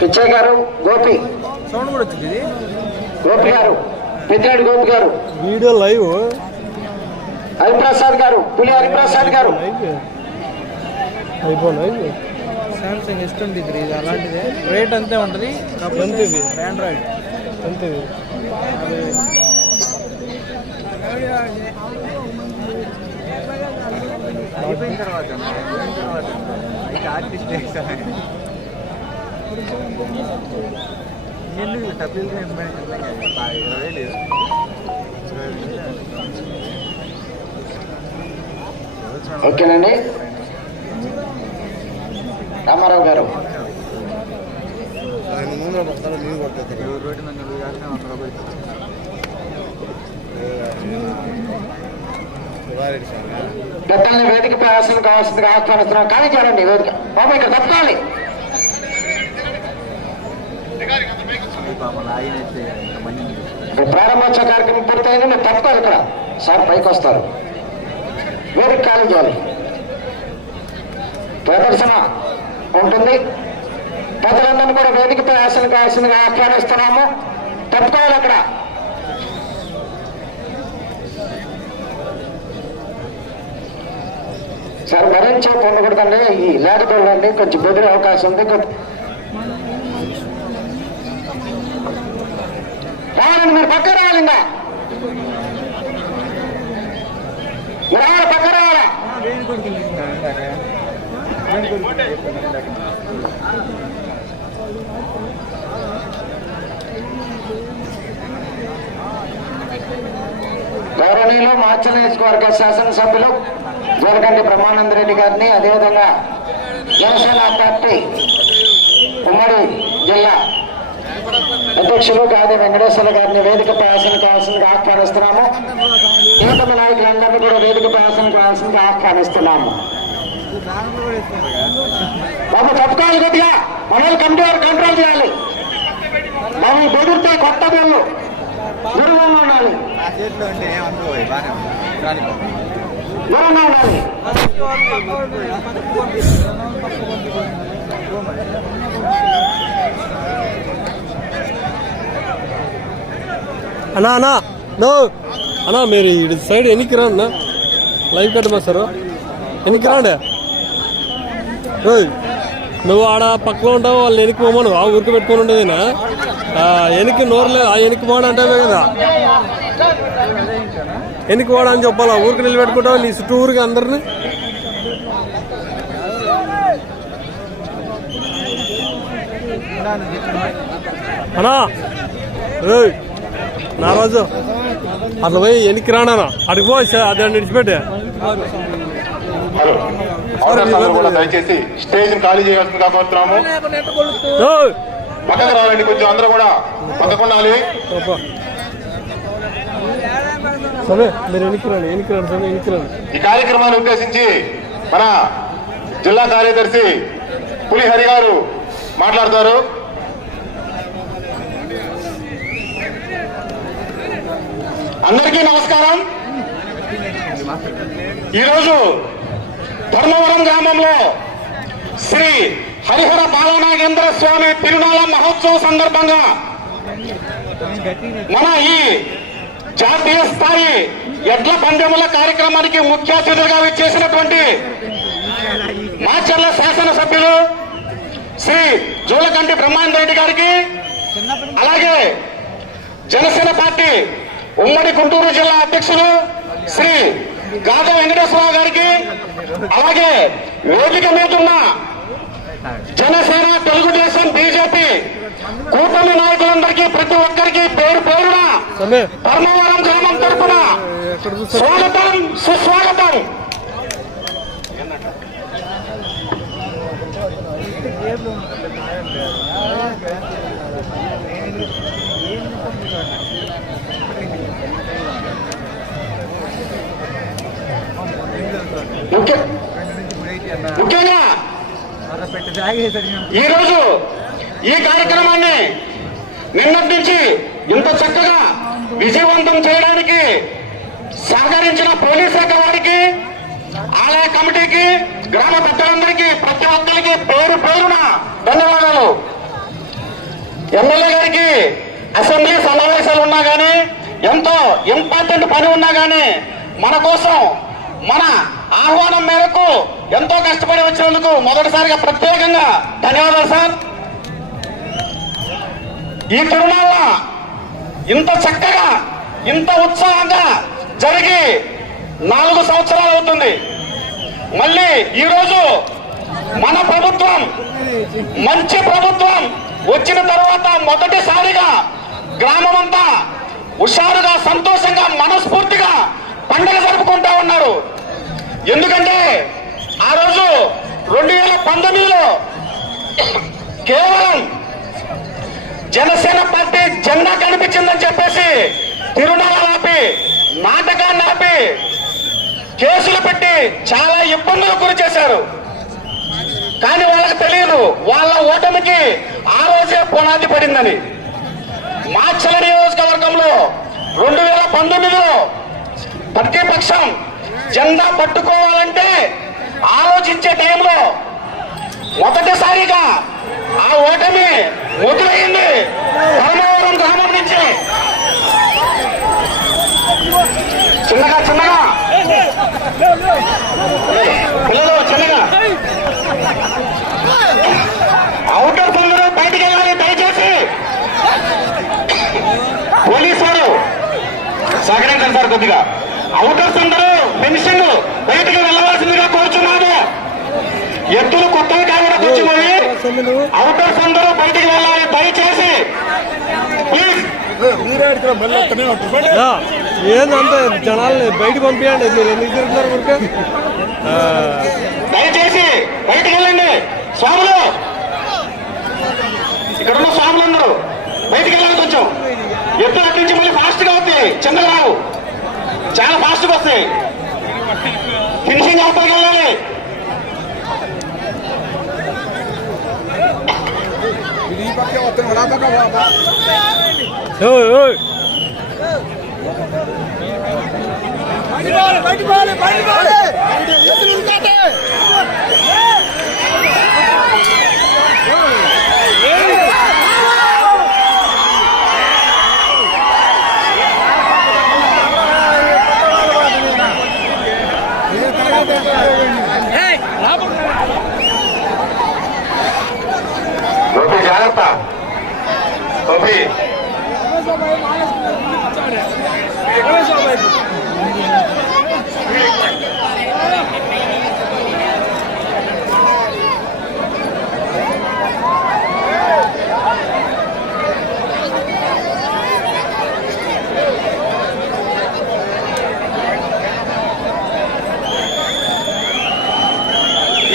పిచ్చయ్య గారు గోపి. సౌండ్ కూడా వచ్చింది గోపి గారు పెద్దిరెడ్డి గోపి గారు. Video live? హరిప్రసాద్ గారు పులి హరిప్రసాద్ గారు. సామ్సంగ్ ఎస్ ట్వంటీ త్రీ ఇది అలాంటిదే. రేట్ అంతే ఉంటుంది ఎంత ఇది? ఆండ్రాయిడ్ అంతే అయిపోయిన తర్వాత అయిపోయిన తర్వాత. ఇక ఆర్టిస్ట్ ఎందుకు డబ్బులు ఇరవై లేదు ఓకేనండి. రామారావు గారు. రోడ్డు మీద నువ్వు కాకుండా వంద రూపాయలు పెద్దల్ని వేదిక ప్రయాసం కావాల్సిందిగా ఆహ్వానిస్తున్నాం. కానీ చూడండి వేదిక. బాబు ఇక్కడ తప్పుకోవాలి ఇప్పుడు ప్రారంభోత్సవ కార్యక్రమం పూర్తయింది మీరు తప్పుకోవాలి ఇక్కడ సార్ పైకి వస్తారు. వేదిక ఖాళీ చేయాలి. ప్రదర్శన ఉంటుంది. ప్రజలందరినీ కూడా వేదిక ప్రయాసం కావాల్సిందిగా ఆహ్వానిస్తున్నాము. తప్పుకోవాలి అక్కడ సార్ మరేం సేపు ఉండకూడదండి ఈ లేకపోతే కొంచెం బెదిరే అవకాశం ఉంది. రావాలండి మీరు పక్క రావాలండి మీరు రావాలి పక్క రావాలా. గౌరవనీయులు మాచల శాసనసభ్యులు జోలకండి బ్రహ్మానంద రెడ్డి గారిని అదేవిధంగా జనసేన పార్టీ ఉమ్మడి జిల్లా అధ్యక్షులు గాది వెంకటేశ్వర గారిని వేదిక ప్రయాసం కావాల్సిందిగా ఆహ్వానిస్తున్నాము. యువతమ నాయకులందరినీ కూడా వేదిక ప్రయాసం కావాల్సిందిగా ఆహ్వానిస్తున్నాము. దానంలో కూడా బాబు కొద్దిగా. మనల్ని కమిటీ వారు కంట్రోల్ చేయాలి. బాబు బెదిరితే కొత్త బొమ్మ. దూరంగా ఉండాలి. అన్నా అన్నా నో అన్నా మీరు ఇటు సైడ్ ఎన్నికి రా అన్న లైవ్ కట్ మాస్టారు ఎన్నికి రాండి ఓయ్ నువ్వు ఆడ పక్కలో ఉంటావు వాళ్ళు వెనక్కి పోమను ఆ ఊరికి పెట్టుకొని ఉండేదేనా వెనక్కి నోరులే ఆ వెనక్కి పోవడం అంటే కదా వెనక్కి పోవడం అని చెప్పాలా? ఊరికి నిలబెట్టుకుంటావు నీ చుట్టూ ఊరికి అందరిని? అన్నా! ఏయ్! నారాజు! అట్లా పోయి వెనక్కి రానా అడిగి పో అదే కూడా దయచేసి స్టేజ్ ఖాళీ చేయాల్సిందిగా కోరుతున్నాము! పక్కకు రావాలండి కొంచెం అందరూ కూడా. పక్కకు ఉండాలి అబ్బా. సరే మీరు వెనక్కి రండి వెనక్కి రండి సరే వెనక్కి రండి ఈ కార్యక్రమాన్ని ఉద్దేశించి మన జిల్లా కార్యదర్శి పులిహరి గారు మాట్లాడతారు. అందరికీ నమస్కారం. ఈరోజు ధర్మవరం గ్రామంలో శ్రీ హరిహర బాలనాగేంద్ర స్వామి తిరునాళ మహోత్సవం సందర్భంగా మన ఈ జాతీయ స్థాయి ఎడ్ల పందెముల కార్యక్రమానికి ముఖ్య అతిథిగా విచ్చేసినటువంటి మాచర్ల శాసనసభ్యులు శ్రీ జూలకంటి బ్రహ్మానంద రెడ్డి గారికి అలాగే జనసేన పార్టీ ఉమ్మడి గుంటూరు జిల్లా అధ్యక్షులు శ్రీ గాద వెంకటేశ్వరరావు గారికి అలాగే వేదిక మీద ఉన్న జనసేన తెలుగుదేశం బీజేపీ కూటమి నాయకులందరికీ ప్రతి ఒక్కరికి పేరు ధర్మవరం గ్రామం తరపున స్వాగతం సుస్వాగతం. ముఖ్య ముఖ్యంగా పెట్టి తాగేసరికి ఈరోజు ఈ కార్యక్రమాన్ని నిన్నటి నుంచి ఇంత చక్కగా విజయవంతం చేయడానికి సహకరించిన పోలీస్ శాఖ వారికి ఆలయ కమిటీకి గ్రామ పెద్దలందరికీ ప్రతి ఒక్కరికి పేరు పేరున ధన్యవాదాలు. ఎమ్మెల్యే గారికి అసెంబ్లీ సమావేశాలు ఉన్నా కానీ ఎంతో ఇంపార్టెంట్ పని ఉన్నా కానీ మన కోసం మన ఆహ్వానం మేరకు ఎంతో కష్టపడి వచ్చినందుకు మొదటిసారిగా ప్రత్యేకంగా ధన్యవాదాలు సార్. ఈ తిరునాళ్ళ ఇంత చక్కగా ఇంత ఉత్సాహంగా జరిగి నాలుగు సంవత్సరాలు అవుతుంది. మళ్ళీ ఈరోజు మన ప్రభుత్వం మంచి ప్రభుత్వం వచ్చిన తర్వాత మొదటిసారిగా గ్రామమంతా హుషారుగా సంతోషంగా మనస్ఫూర్తిగా పండుగ జరుపుకుంటా ఉన్నారు. ఎందుకంటే ఆ రోజు రెండు వేల పంతొమ్మిదిలో కేవలం జనసేన పార్టీ జెండా కనిపించిందని చెప్పేసి తిరునాళ ఆపి నాటకాన్ని ఆపి కేసులు పెట్టి చాలా ఇబ్బందులకు గురి చేశారు. కానీ వాళ్ళకి తెలియదు వాళ్ళ ఓటమికి ఆ రోజే పునాది పడిందని. మాచల నియోజకవర్గంలో రెండు వేల పంతొమ్మిదిలో ప్రతిపక్షం జెండా పట్టుకోవాలంటే ఆలోచించే టైంలో మొదటిసారిగా ఆ ఓటమి మొదలైంది ధర్మవరం ధర్మం నుంచి. చిన్నగా చిన్నగా. పిల్లలు చిన్నగా. అవుటర్ పనులు బయటికి వెళ్ళాలి దయచేసి. పోలీసు వారు సహకరించండి సార్ కొద్దిగా. అవుటర్స్ అందరూ పెన్షన్ బయటికి వెళ్ళవలసిందిగా కోరుచున్నాము ఎత్తు కూర్చున్నాయి అవుటర్స్ అందరూ బయటికి వెళ్ళాలి దయచేసి. ఏందంటే జనాల్ని బయటకు పంపించండి మీరు ఎందుకు తిరుగుతున్నారు ఊరికే? దయచేసి బయటికి వెళ్ళండి. స్వాములు. ఇక్కడ ఉన్న స్వాములందరూ బయటికి వెళ్ళాలి కొంచెం. ఎత్తు అటు నుంచి మళ్ళీ ఫాస్ట్గా వస్తాయి చిన్నగా రావు చాలా ఫాస్ట్గా వస్తాయి ఫినిషింగ్ అవుతాయి వెళ్ళాలి. ఓయ్, ఓయ్. గోపి జాగ్రత్త గోపి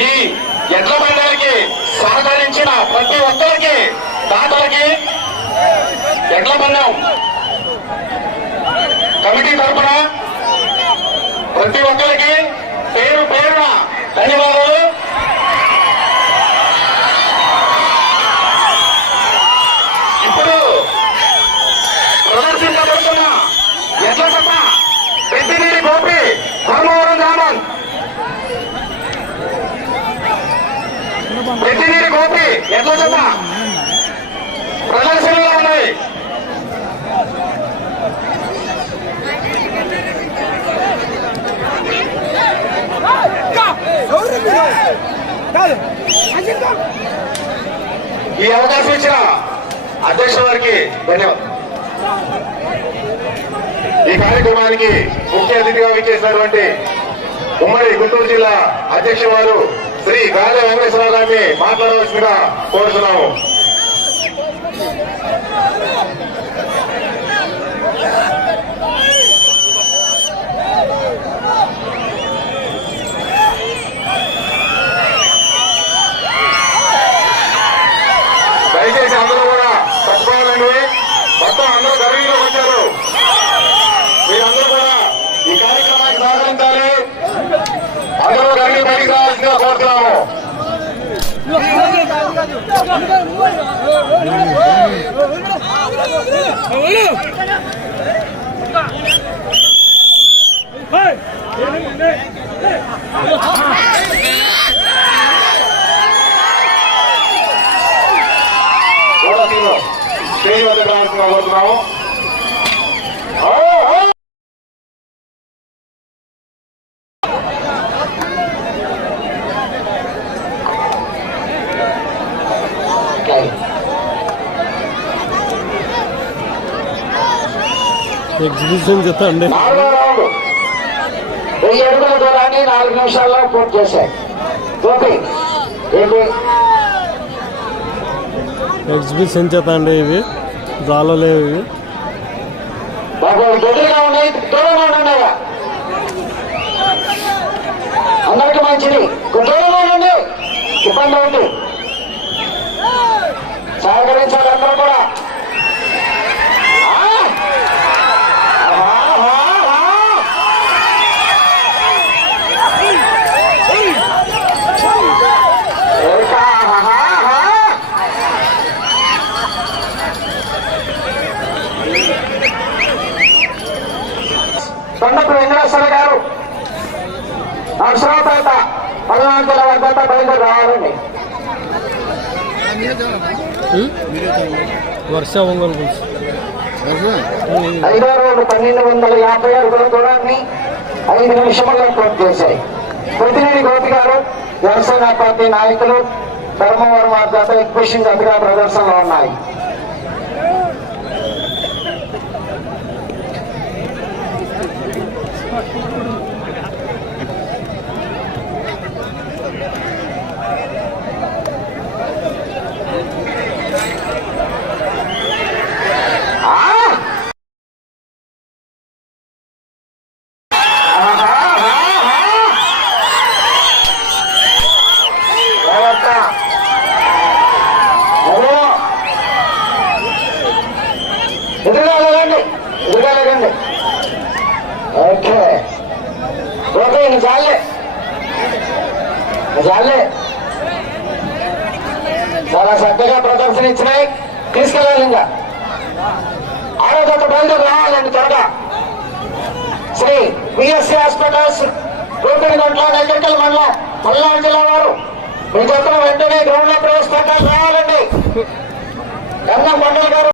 ఈ ఎడ్ల బండారికి సహకరించిన ప్రతి ఒక్కరికి దాతలకి ఉన్నాం కమిటీ తరఫున ప్రతి ఒక్కరికి పేరు పేరున ధన్యవాదాలు. ఇప్పుడు ప్రదర్శించబడుతున్న ఎట్ల సభ పెద్దినేని గోపి ధర్మవరం గ్రామం. పెద్దినీరు గోపి ఎట్ల చెప్ప ప్రదర్శనలో ఉన్నాయి. ఈ అవకాశం ఇచ్చిన అధ్యక్షుల వారికి ధన్యవాదాలు. ఈ కార్యక్రమానికి ముఖ్య అతిథిగా విచ్చేసినటువంటి ఉమ్మడి గుంటూరు జిల్లా అధ్యక్ష వారు శ్రీ గాలి వెంకటేశ్వర గారిని మాట్లాడవలసిందిగా కోరుతున్నాము. దయచేసి శ్రీనివాస ప్రాంతం అవుతున్నాము ఎగ్జిబిషన్ జత అండి నాలుగో రౌండ్ వెయ్యి అడుగుల దూరాన్ని నాలుగు నిమిషాల్లో పూర్తి చేశాయి. గోపి ఏంటి? ఎగ్జిబిషన్ జత అండి ఇవి. జాలో లేవు ఇవి. అందరికి మంచిది. ఇబ్బంది ఉంది సహకరించాలి అందరూ కూడా ఆ! ఆహా, ఆహా! ఏకా, ఆహా, ఆహా! కొండపు వెంకటేశ్వర గారు నరసరావుపేట పల్నాడు జిల్లా వద్ద బయలుదేరి రావాలండి ఉం? వర్ష ఒంగోలు ఐదో రోడ్డు పన్నెండు వందల యాభై అడుగుల దూరాన్ని ఐదు నిమిషముల్లో పూర్తి చేశాయి. ప్రతినిధి గోపి గారు జనసేన పార్టీ నాయకులు ధర్మవరం వద్ద ఎగ్జిబిషన్ జతగా ప్రదర్శనలో ఉన్నాయి. చాలే చాలా శ్రద్ధగా ప్రదర్శన ఇచ్చినాయి. తీసుకెళ్ళాలి ఇంకా. ఆరో జత బయలుదేరి రావాలండి త్వరగా. శ్రీ బిఎస్సీ హాస్పిటల్స్ రూపిడి గంటల నెల్లెక్కల మండలం పల్నాడు జిల్లా వారు. మీ జతను వెంటనే గ్రౌండ్లో ప్రవేశపెట్టాలి. రావాలండి. గంగం మండలి గారు.